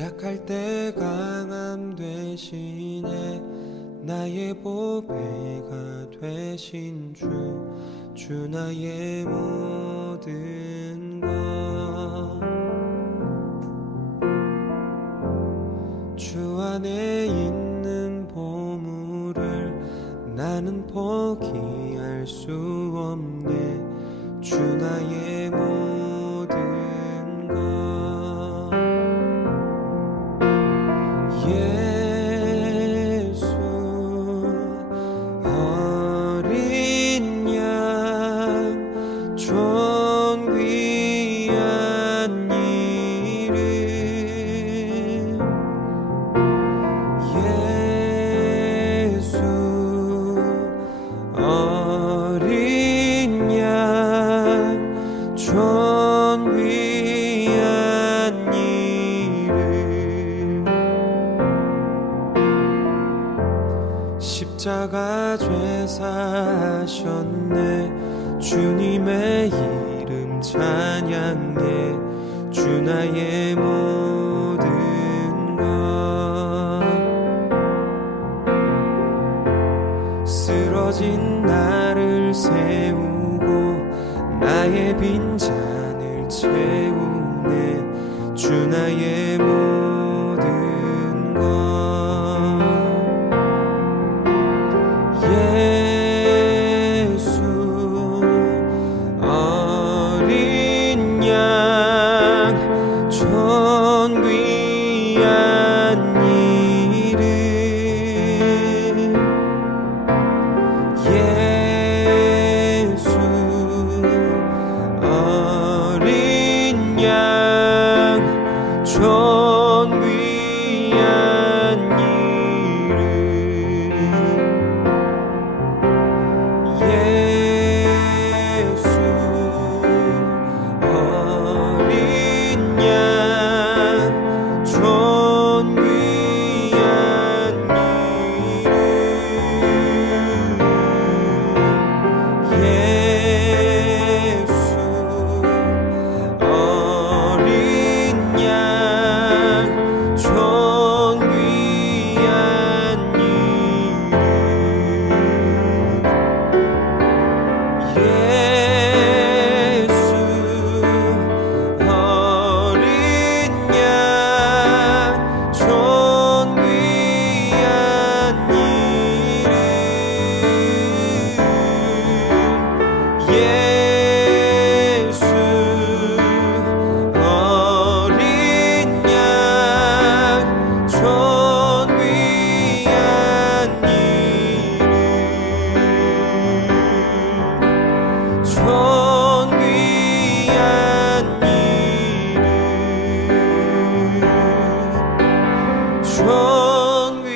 약할 때 강함 되시네. 나의 보배가 되신 주 나의 모든 것. 주 안에 있는 보물을 나는 포기할 수 없네. 주 나의 모든 것. 예수 어린 양 존귀한 이름. 예수 어린 양 존귀한 이름. 십자가 죄사하셨네. 주님의 이름 찬양해. 주 나의 모든 것. 쓰러진 나를 세우고 나의 빈잔을 채우네. 주 나의 모든 것. 예수 어린 양 존귀한 이름. 예수 어린 양 존귀한 이름. 예수 어린 양 존귀한 이름. 예수 어린 양 존귀한 이름. 예수 어린 양 존귀한 이름. 예수 어린 양 존귀한 이름. 존귀한 이름. 존귀한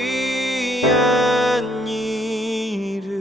이름.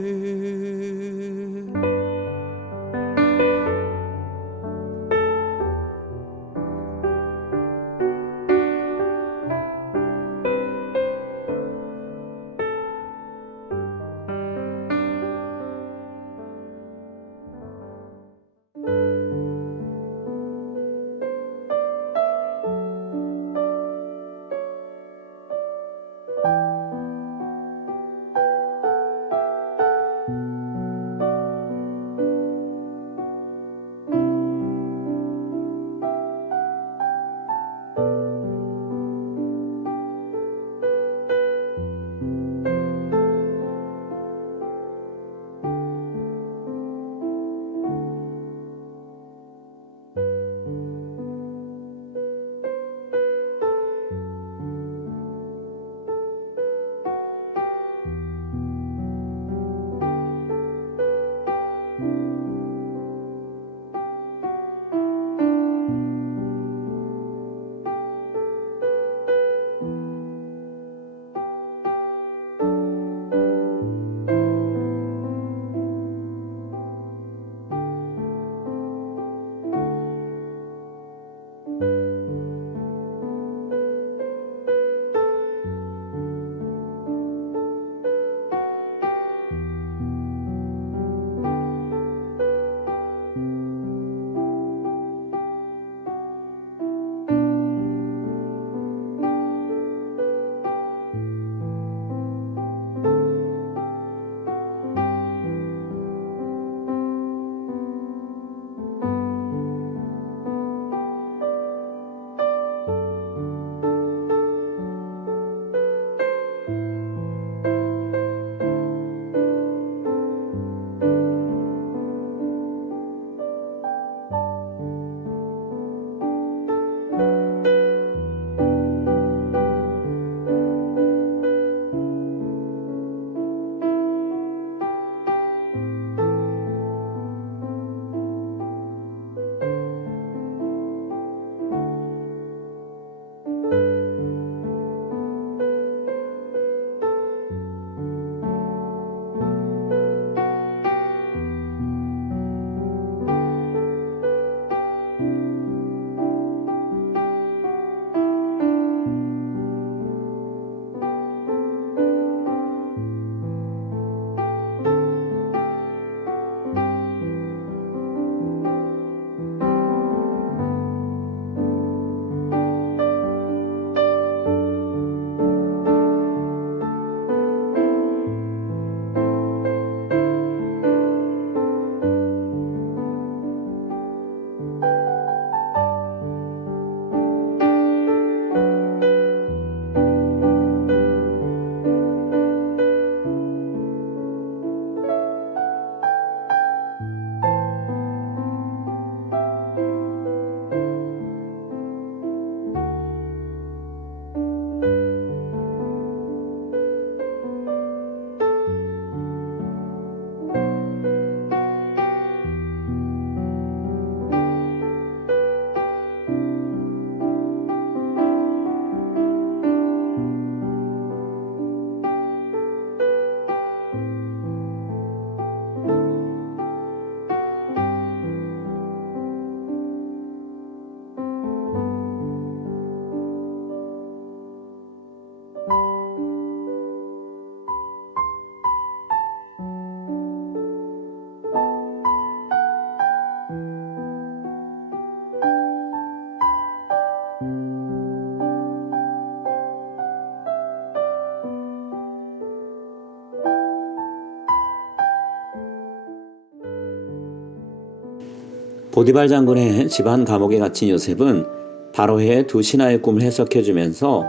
보디발 장군의 집안 감옥에 갇힌 요셉은 바로의 두 신하의 꿈을 해석해주면서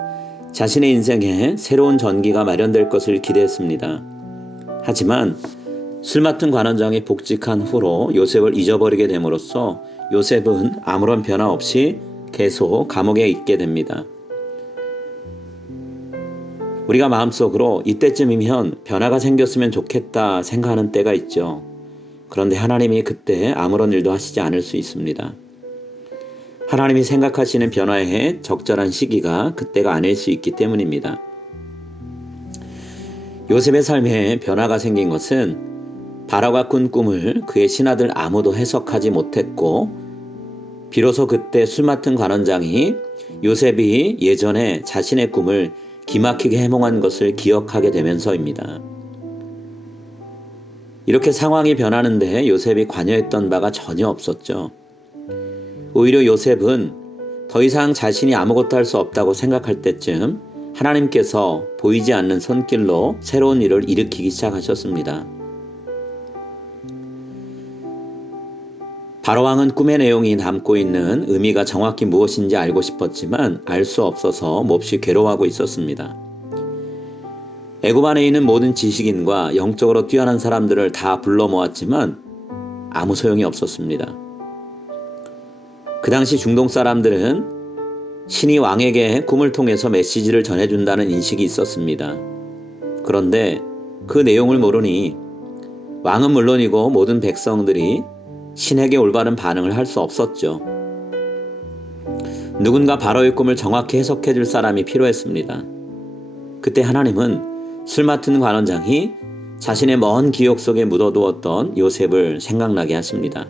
자신의 인생에 새로운 전기가 마련될 것을 기대했습니다. 하지만 술 맡은 관원장이 복직한 후로 요셉을 잊어버리게 됨으로써 요셉은 아무런 변화 없이 계속 감옥에 있게 됩니다. 우리가 마음속으로 이때쯤이면 변화가 생겼으면 좋겠다 생각하는 때가 있죠. 그런데 하나님이 그때 아무런 일도 하시지 않을 수 있습니다. 하나님이 생각하시는 변화의 적절한 시기가 그때가 아닐 수 있기 때문입니다. 요셉의 삶에 변화가 생긴 것은 바로가 꾼 꿈을 그의 신하들 아무도 해석하지 못했고, 비로소 그때 술 맡은 관원장이 요셉이 예전에 자신의 꿈을 기막히게 해몽한 것을 기억하게 되면서입니다. 이렇게 상황이 변하는데 요셉이 관여했던 바가 전혀 없었죠. 오히려 요셉은 더 이상 자신이 아무것도 할 수 없다고 생각할 때쯤 하나님께서 보이지 않는 손길로 새로운 일을 일으키기 시작하셨습니다. 바로왕은 꿈의 내용이 담고 있는 의미가 정확히 무엇인지 알고 싶었지만 알 수 없어서 몹시 괴로워하고 있었습니다. 애굽 안에 있는 모든 지식인과 영적으로 뛰어난 사람들을 다 불러 모았지만 아무 소용이 없었습니다. 그 당시 중동 사람들은 신이 왕에게 꿈을 통해서 메시지를 전해준다는 인식이 있었습니다. 그런데 그 내용을 모르니 왕은 물론이고 모든 백성들이 신에게 올바른 반응을 할 수 없었죠. 누군가 바로의 꿈을 정확히 해석해 줄 사람이 필요했습니다. 그때 하나님은 술 맡은 관원장이 자신의 먼 기억 속에 묻어두었던 요셉을 생각나게 하십니다.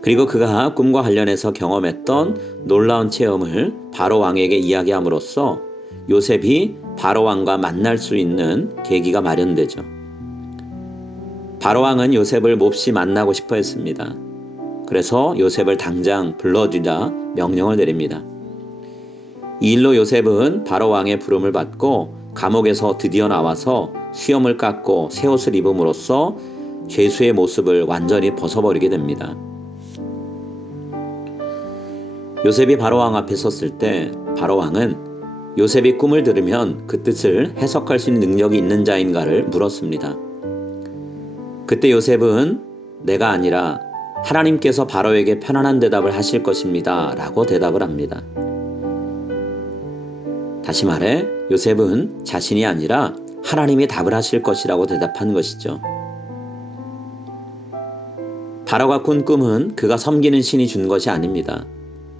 그리고 그가 꿈과 관련해서 경험했던 놀라운 체험을 바로 왕에게 이야기함으로써 요셉이 바로 왕과 만날 수 있는 계기가 마련되죠. 바로 왕은 요셉을 몹시 만나고 싶어 했습니다. 그래서 요셉을 당장 불러주라 명령을 내립니다. 이 일로 요셉은 바로 왕의 부름을 받고 감옥에서 드디어 나와서 수염을 깎고 새 옷을 입음으로써 죄수의 모습을 완전히 벗어버리게 됩니다. 요셉이 바로왕 앞에 섰을 때 바로왕은 요셉이 꿈을 들으면 그 뜻을 해석할 수 있는 능력이 있는 자인가를 물었습니다. 그때 요셉은 내가 아니라 하나님께서 바로에게 편안한 대답을 하실 것입니다 라고 대답을 합니다. 다시 말해 요셉은 자신이 아니라 하나님이 답을 하실 것이라고 대답한 것이죠. 바로가 꾼 꿈은 그가 섬기는 신이 준 것이 아닙니다.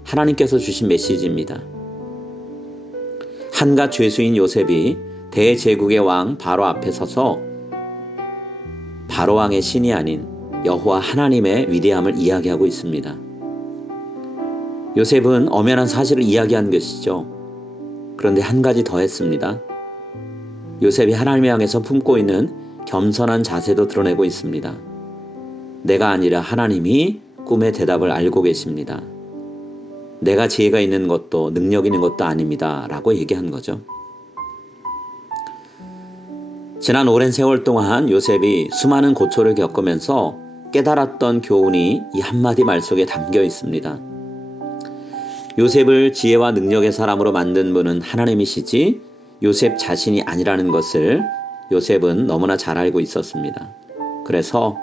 하나님께서 주신 메시지입니다. 한갓 죄수인 요셉이 대제국의 왕 바로 앞에 서서 바로 왕의 신이 아닌 여호와 하나님의 위대함을 이야기하고 있습니다. 요셉은 엄연한 사실을 이야기한 것이죠. 그런데 한 가지 더 했습니다. 요셉이 하나님을 향해서 품고 있는 겸손한 자세도 드러내고 있습니다. 내가 아니라 하나님이 꿈의 대답을 알고 계십니다. 내가 지혜가 있는 것도 능력 있는 것도 아닙니다 라고 얘기한 거죠. 지난 오랜 세월 동안 요셉이 수많은 고초를 겪으면서 깨달았던 교훈이 이 한마디 말 속에 담겨 있습니다. 요셉을 지혜와 능력의 사람으로 만든 분은 하나님이시지 요셉 자신이 아니라는 것을 요셉은 너무나 잘 알고 있었습니다. 그래서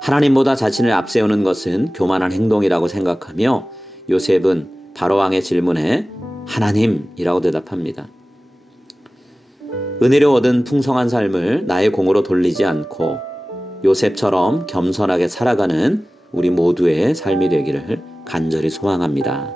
하나님보다 자신을 앞세우는 것은 교만한 행동이라고 생각하며 요셉은 바로왕의 질문에 하나님이라고 대답합니다. 은혜로 얻은 풍성한 삶을 나의 공으로 돌리지 않고 요셉처럼 겸손하게 살아가는 우리 모두의 삶이 되기를 간절히 소망합니다.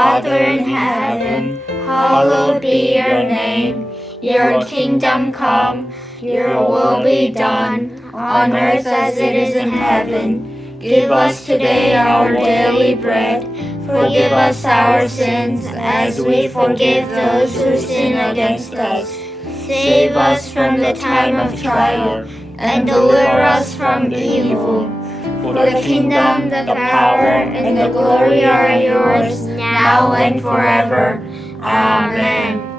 Father in heaven, hallowed be your name. Your kingdom come, your will be done, on earth as it is in heaven. Give us today our daily bread. Forgive us our sins, as we forgive those who sin against us. Save us from the time of trial, and deliver us from evil. For the kingdom, the power, and the glory are yours, now and forever. Amen.